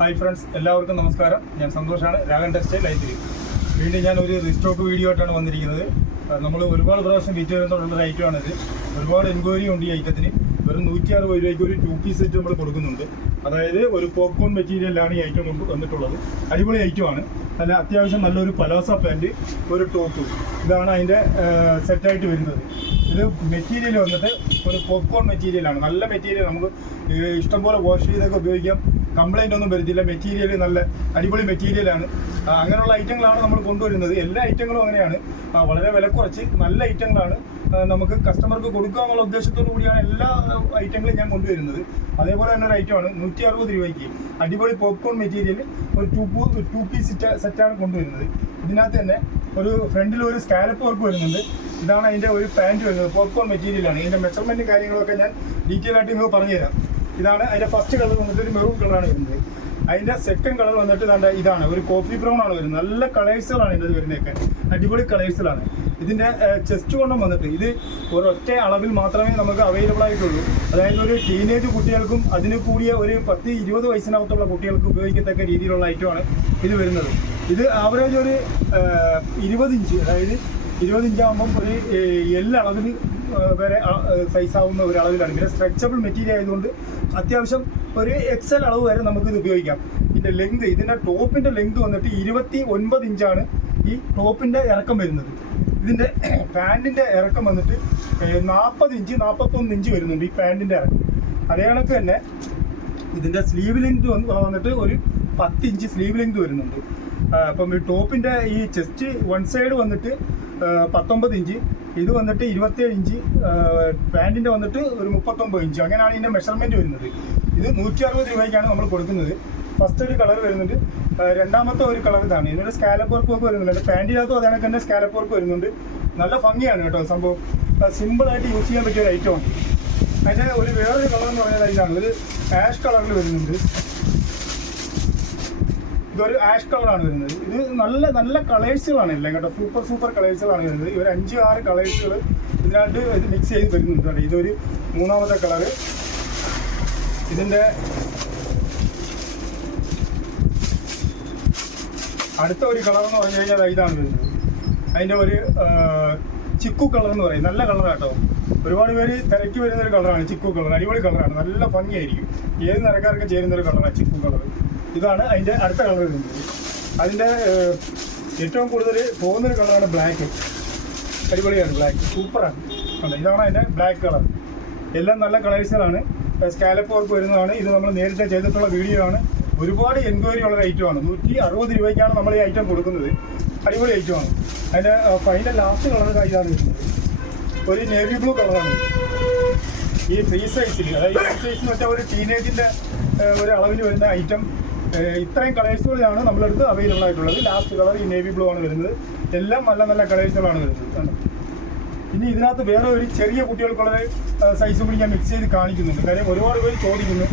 Hi friends എല്ലാവർക്കും നമസ്കാരം. ഞാൻ സന്തോഷാണ്. രാഗൻ ടെക്സ്റ്റൈൽ ലൈത്തിരി വീണ്ടും ഞാൻ ഒരു റിസ്റ്റോക്ക് വീഡിയോ ആയിട്ടാണ് വന്നിരിക്കുന്നത്. നമ്മൾ ഒരുപാട് പ്രാവശ്യം വിറ്റ് വരുന്നതുകൊണ്ടുള്ള ഒരു ഐറ്റമാണിത് ഒരുപാട് എൻക്വയറി ഉണ്ട് ഈ ഐറ്റത്തിന് വെറും നൂറ്റി അറുപത് രൂപയ്ക്ക് ഒരു ടു പീസ് സെറ്റ് നമ്മൾ കൊടുക്കുന്നുണ്ട്. അതായത് ഒരു പോപ്കോൺ മെറ്റീരിയലാണ് ഈ ഐറ്റം കൊണ്ട് വന്നിട്ടുള്ളത്. അടിപൊളി ഐറ്റമാണ് നല്ല അത്യാവശ്യം നല്ലൊരു പലോസ പാന്റ് ഒരു ടോപ്പ് ഇതാണ് അതിന്റെ സെറ്റായിട്ട് വരുന്നത്. ഇത് മെറ്റീരിയൽ വന്നിട്ട് ഒരു പോപ്കോൺ മെറ്റീരിയലാണ് നല്ല മെറ്റീരിയൽ നമുക്ക് ഇഷ്ടംപോലെ വാഷ് ചെയ്തൊക്കെ ഉപയോഗിക്കാം. കംപ്ലൈന്റ് ഒന്നും വരത്തില്ല മെറ്റീരിയൽ നല്ല അടിപൊളി മെറ്റീരിയലാണ് അങ്ങനെയുള്ള ഐറ്റങ്ങളാണ് നമ്മൾ കൊണ്ടുവരുന്നത്. എല്ലാ ഐറ്റങ്ങളും അങ്ങനെയാണ്. വളരെ വില കുറച്ച് നല്ല ഐറ്റങ്ങളാണ് നമുക്ക് കസ്റ്റമർക്ക് കൊടുക്കുക എന്നുള്ള ഉദ്ദേശത്തോടു കൂടിയാണ് എല്ലാ ഐറ്റങ്ങളും ഞാൻ കൊണ്ടുവരുന്നത്. അതേപോലെ തന്നെ ഒരു ഐറ്റമാണ് നൂറ്റി അറുപത് രൂപയ്ക്ക് അടിപൊളി പോപ്കോൺ മെറ്റീരിയൽ ഒരു ടു ടു പീസ് സെറ്റാണ് കൊണ്ടുവരുന്നത്. ഇതിനകത്ത് തന്നെ ഒരു ഫ്രണ്ടിൽ ഒരു സ്കാലപ്പ് വർക്ക് വരുന്നുണ്ട്. ഇതാണ് അതിന്റെ ഒരു പാന്റ് വരുന്നത്. പോപ്കോൺ മെറ്റീരിയലാണ് ഇതിന്റെ മെഷർമെന്റും കാര്യങ്ങളൊക്കെ ഞാൻ ഡീറ്റെയിൽ ആയിട്ട് നിങ്ങൾക്ക് പറഞ്ഞുതരാം. ഇതാണ് അതിന്റെ ഫസ്റ്റ് കളർ വന്നിട്ട് ഒരു മെറൂൺ കളറാണ് വരുന്നത്. അതിന്റെ സെക്കൻഡ് കളർ വന്നിട്ട് നല്ല ഇതാണ്. ഒരു കോഫി ബ്രൗൺ ആണ് വരുന്നത്. നല്ല കളേഴ്സുകളാണ് ഇതിന്റെ വരുന്നതൊക്കെ. അടിപൊളി കളേഴ്സിലാണ് ഇതിന്റെ ചെസ്റ്റ് കൊണ്ടം വന്നിട്ട് ഇത് ഒരൊറ്റ അളവിൽ മാത്രമേ നമുക്ക് അവൈലബിൾ ആയിട്ടുള്ളൂ. അതായത് ഒരു ടീനേജ് കുട്ടികൾക്കും അതിന് കൂടിയ ഒരു പത്ത് ഇരുപത് വയസ്സിനകത്തുള്ള കുട്ടികൾക്ക് ഉപയോഗിക്കത്തക്ക രീതിയിലുള്ള ഐറ്റമാണ് ഇത് വരുന്നത്. ഇത് ആവറേജ് ഒരു ഇരുപത് ഇഞ്ച് അതായത് ഇരുപത് ഇഞ്ചാകുമ്പം ഒരു അളവിന് വരെ സൈസ് ആവുന്ന ഒരു അളവിലാണ് പിന്നെ സ്ട്രെച്ചബിൾ മെറ്റീരിയൽ ആയതുകൊണ്ട് അത്യാവശ്യം ഒരു എക്സൽ അളവ് വരെ നമുക്ക് ഇത് ഉപയോഗിക്കാം ഇതിന്റെ ലെങ്ത് ഇതിന്റെ ടോപ്പിന്റെ ലെങ്ത് വന്നിട്ട് ഇരുപത്തി ഒൻപത് ഇഞ്ചാണ് ഈ ടോപ്പിന്റെ ഇറക്കം വരുന്നത്. ഇതിന്റെ പാന്റിന്റെ ഇറക്കം വന്നിട്ട് നാൽപ്പത് ഇഞ്ച് നാൽപ്പത്തൊന്ന് ഇഞ്ച് വരുന്നുണ്ട് ഈ പാന്റിന്റെ ഇറക്കം. അതേ കണക്ക് തന്നെ ഇതിന്റെ സ്ലീവ് ലെങ്ത് വന്നിട്ട് ഒരു പത്ത് ഇഞ്ച് സ്ലീവ് ലെങ്ത് വരുന്നുണ്ട്. അപ്പം ഈ ടോപ്പിന്റെ ഈ ചെസ്റ്റ് വൺ സൈഡ് വന്നിട്ട് പത്തൊമ്പത് ഇഞ്ച് ഇത് വന്നിട്ട് ഇരുപത്തേഴ് ഇഞ്ച് പാന്റിന്റെ വന്നിട്ട് ഒരു മുപ്പത്തൊമ്പത് ഇഞ്ച്. അങ്ങനെയാണ് ഇതിന്റെ മെഷർമെന്റ് വരുന്നത്. ഇത് നൂറ്റി അറുപത് രൂപയ്ക്കാണ് നമ്മൾ കൊടുക്കുന്നത്. ഫസ്റ്റ് ഒരു കളർ വരുന്നുണ്ട്. രണ്ടാമത്തെ ഒരു കളർ ഇതാണ്. ഇതിന്റെ സ്കാലപ്പ് വർക്ക് ഒക്കെ വരുന്നുണ്ട്. പാന്റിനകത്തും അതേ തന്നെ സ്കാലപ്പ് വർക്ക് വരുന്നുണ്ട്. നല്ല ഭംഗിയാണ് കേട്ടോ സംഭവം. സിമ്പിളായിട്ട് യൂസ് ചെയ്യാൻ പറ്റിയ ഒരു ഐറ്റമാണ് അതിന്റെ ഒരു വേറൊരു കളർ എന്ന് പറയുന്നത് ഇതാണ് ഒരു ആഷ് കളറിൽ വരുന്നുണ്ട്. ഇതൊരു ആഷ് കളറാണ് വരുന്നത്. ഇത് നല്ല നല്ല കളേഴ്സുകളാണ് എല്ലാം കേട്ടോ. സൂപ്പർ സൂപ്പർ കളേഴ്സുകളാണ് വരുന്നത്. ഇവർ അഞ്ച് ആറ് കളേഴ്സുകൾ ഇതിനകത്ത് ഇത് മിക്സ് ചെയ്ത് വരുന്നുണ്ട് കേട്ടോ. ഇതൊരു മൂന്നാമത്തെ കളറ് ഇതിന്റെ അടുത്ത ഒരു കളർ എന്ന് പറഞ്ഞു കഴിഞ്ഞാൽ ഇതാണ് വരുന്നത്. അതിന്റെ ഒരു ചിക്കു കളർ എന്ന് പറയും. നല്ല കളറാണ് കേട്ടോ. ഒരുപാട് പേര് തിരക്കി വരുന്ന ഒരു കളറാണ് ചിക്കു കളർ അടിപൊളി കളറാണ് നല്ല ഭംഗിയായിരിക്കും. ഏത് നിരക്കാർക്ക് ചേരുന്ന ഒരു കളറാണ് ചിക്കു കളർ ഇതാണ് അതിന്റെ അടുത്ത കളർ വരുന്നത്. അതിന്റെ ഏറ്റവും കൂടുതൽ പോകുന്നൊരു കളറാണ് ബ്ലാക്ക്. അടിപൊളിയാണ് ബ്ലാക്ക്. സൂപ്പറാണ്. ഇതാണ് അതിന്റെ ബ്ലാക്ക് കളർ. എല്ലാം നല്ല കളേഴ്സുകളാണ്. സ്കാലപ്പ് വർക്ക് വരുന്നതാണ്. ഇത് നമ്മൾ നേരത്തെ ചെയ്തിട്ടുള്ള വീഡിയോ ആണ്. ഒരുപാട് എൻക്വയറി ഉള്ള ഐറ്റമാണ് നൂറ്റി അറുപത് രൂപയ്ക്കാണ് നമ്മൾ ഈ ഐറ്റം കൊടുക്കുന്നത്. അടിപൊളി ഐറ്റമാണ് അതിന്റെ ഫൈനൽ ലാസ്റ്റ് കളർ ഇതാണ് വരുന്നത്. ഒരു നേവി ബ്ലൂ കളറാണ് ഈ ഫ്രീ സൈസിൽ അതായത് ഫ്രീ സൈസ് എന്ന് വെച്ചാൽ ഒരു ടീനേജിന്റെ ഒരു അളവിൽ വരുന്ന ഐറ്റം ഇത്രയും കളേഴ്സുകളാണ് നമ്മളെടുത്ത് അവൈലബിൾ ആയിട്ടുള്ളത്. ലാസ്റ്റ് കളർ ഈ നേവി ബ്ലൂ ആണ് വരുന്നത്. എല്ലാം നല്ല നല്ല കളേഴ്സുകളാണ് വരുന്നത്? ഇനി ഇതിനകത്ത് വേറെ ഒരു ചെറിയ കുട്ടികൾക്കുള്ള സൈസ് കൂടി ഞാൻ മിക്സ് ചെയ്ത് കാണിക്കുന്നുണ്ട്. കാര്യം ഒരുപാട് പേര് ചോദിക്കുന്നു.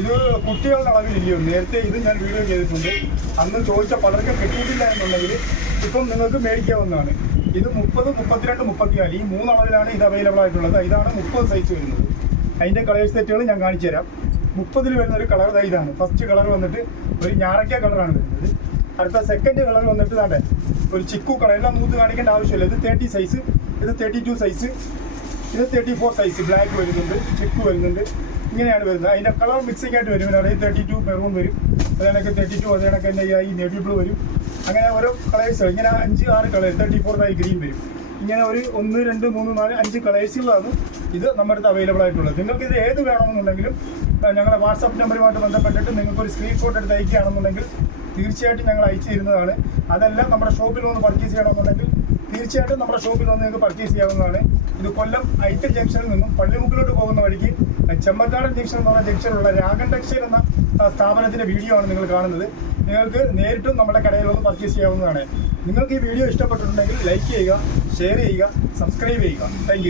ഇത് കുട്ടികളുടെ അളവിലില്ലയോ? നേരത്തെ ഇത് ഞാൻ വീഡിയോ ചെയ്തിട്ടുണ്ട്. അന്ന് ചോദിച്ച പലർക്കും കിട്ടിയിട്ടില്ല എന്നുണ്ടെങ്കിൽ ഇപ്പം നിങ്ങൾക്ക് മേടിക്കാവുന്നതാണ്. ഇത് മുപ്പത് മുപ്പത്തിരണ്ട് മുപ്പത്തിനാല് ഈ മൂന്ന് അളവിലാണ് ഇത് അവൈലബിൾ ആയിട്ടുള്ളത്. ഇതാണ് മുപ്പത് സൈസ് വരുന്നത്. അതിന്റെ കളേഴ്സ് സെറ്റുകൾ ഞാൻ കാണിച്ചു തരാം മുപ്പതിൽ വരുന്ന ഒരു കളർ ഇതാണ്. ഫസ്റ്റ് കളർ വന്നിട്ട് ഒരു ഞാറയ്ക്ക കളറാണ് വരുന്നത്. അടുത്ത സെക്കൻഡ് കളർ വന്നിട്ട് താണ്ടെ ഒരു ചിക്കു കളർ. എല്ലാം മൂത്ത് കാണിക്കേണ്ട ആവശ്യമില്ല. ഇത് തേർട്ടി സൈസ് ഇത് തേർട്ടി ടു സൈസ് ഇത് തേർട്ടി ഫോർ സൈസ് ബ്ലാക്ക് വരുന്നുണ്ട് ചിക്കു വരുന്നുണ്ട്. ഇങ്ങനെയാണ് വരുന്നത്. അതിന്റെ കളർ മിക്സിംഗ് ആയിട്ട് വരും. അതായത് തേർട്ടി ടു മെറൂൺ വരും. അതേണക്ക് തേർട്ടി ടു അതേണക്ക് തന്നെ ഈ നേവി ബ്ലൂ വരും. അങ്ങനെ ഓരോ കളേഴ്സ് ഇങ്ങനെ അഞ്ച് ആറ് കളേഴ്സ് തേർട്ടി ഫോർ ആയി ഗ്രീൻ വരും. ഇങ്ങനെ ഒരു ഒന്ന് രണ്ട് മൂന്ന് നാല് അഞ്ച് കളേഴ്സുകളാണ് ഇത് നമ്മുടെ അടുത്ത് അവൈലബിൾ ആയിട്ടുള്ളത്. നിങ്ങൾക്ക് ഇത് ഏത് വേണമെന്നുണ്ടെങ്കിലും ഞങ്ങളുടെ വാട്സാപ്പ് നമ്പറുമായിട്ട് ബന്ധപ്പെട്ടിട്ട് നിങ്ങൾക്ക് ഒരു സ്ക്രീൻഷോട്ട് എടുത്ത് അയക്കുകയാണെന്നുണ്ടെങ്കിൽ തീർച്ചയായിട്ടും ഞങ്ങൾ അയച്ചു തരുന്നതാണ്. അതെല്ലാം നമ്മുടെ ഷോപ്പിൽ വന്ന് പർച്ചേസ് ചെയ്യണമെന്നുണ്ടെങ്കിൽ തീർച്ചയായിട്ടും നമ്മുടെ ഷോപ്പിൽ വന്ന് നിങ്ങൾക്ക് പർച്ചേസ് ചെയ്യാവുന്നതാണ്. ഇത് കൊല്ലം ഐറ്റൽ ജംഗ്ഷനിൽ നിന്നും പള്ളിമുക്കിലോട്ട് പോകുന്ന വഴിക്ക് ചെമ്മക്കാടൻ ജംഗ്ഷൻ എന്ന് പറഞ്ഞ ജംഗ്ഷനിലുള്ള രാഗൻ ടെക്സ്റ്റൈൽ എന്ന സ്ഥാപനത്തിന്റെ വീഡിയോ ആണ് നിങ്ങൾ കാണുന്നത്. നിങ്ങൾക്ക് നേരിട്ടും നമ്മുടെ കടയിൽ വന്ന് പർച്ചേസ് ചെയ്യാവുന്നതാണ്. നിങ്ങൾക്ക് ഈ വീഡിയോ ഇഷ്ടപ്പെട്ടിട്ടുണ്ടെങ്കിൽ ലൈക്ക് ചെയ്യുക ഷെയർ ചെയ്യുക സബ്സ്ക്രൈബ് ചെയ്യുക. താങ്ക്